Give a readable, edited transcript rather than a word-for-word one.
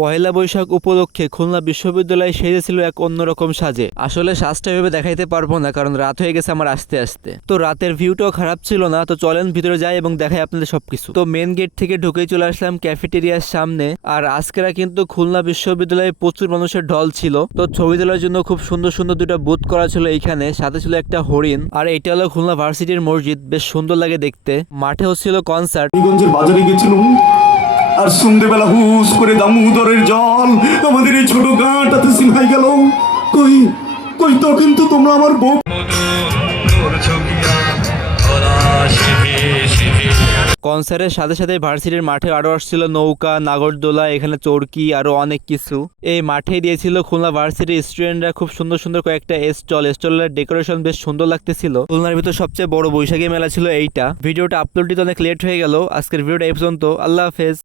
পহেলা বৈশাখ উপলক্ষে খুলনা বিশ্ববিদ্যালয় সেজেছিল এক অন্যরকম সাজে। আসলে সাজটা ভেবে দেখাইতে পারবো না, কারণ রাত হয়ে গেছে আমার আসতে আসতে। তো রাতের ভিউটাও খারাপ ছিল না, তো চলেন ভিতরে যাই এবং দেখাই আপনাদের সবকিছু। তো মেন গেট থেকে ঢুকেই চলে আসলাম ক্যাফেটেরিয়ার সামনে। আর আজকেরা কিন্তু খুলনা বিশ্ববিদ্যালয়ে প্রচুর মানুষের ঢল ছিল। তো ছবি তোলার জন্য খুব সুন্দর সুন্দর দুটো বুথ করা ছিল এইখানে, সাথে ছিল একটা হরিণ। আর এটা হলো খুলনা ভার্সিটির মসজিদ, বেশ সুন্দর লাগে দেখতে। মাঠে হচ্ছিল কনসার্ট। গঞ্জের বাজারে গেছিলাম আর সন্ধ্যেবেলা হুস করে দামোদরের জল আমাদের এই ছোট গাঁটাতে সিমাই গেল। কই কই তখন তো তোমরা আমার বউ। কনসার্টের সাথে সাথে ভার্সিটির মাঠে আরো আসছিল নৌকা, নাগরদোলা, এখানে চরকি, আরো অনেক কিছু। এই মাঠে দিয়েছিল খুলনা ভার্সিটির স্টুডেন্টরা খুব সুন্দর সুন্দর কয়েকটা স্টলের ডেকোরেশন বেশ সুন্দর লাগতেছিল। খুলনার ভিতর সবচেয়ে বড় বৈশাখী মেলা ছিল এইটা। ভিডিওটা আপলোড দিতে অনেক লেট হয়ে গেল। আজকের ভিডিওটা এই পর্যন্ত। আল্লাহ হাফেজ।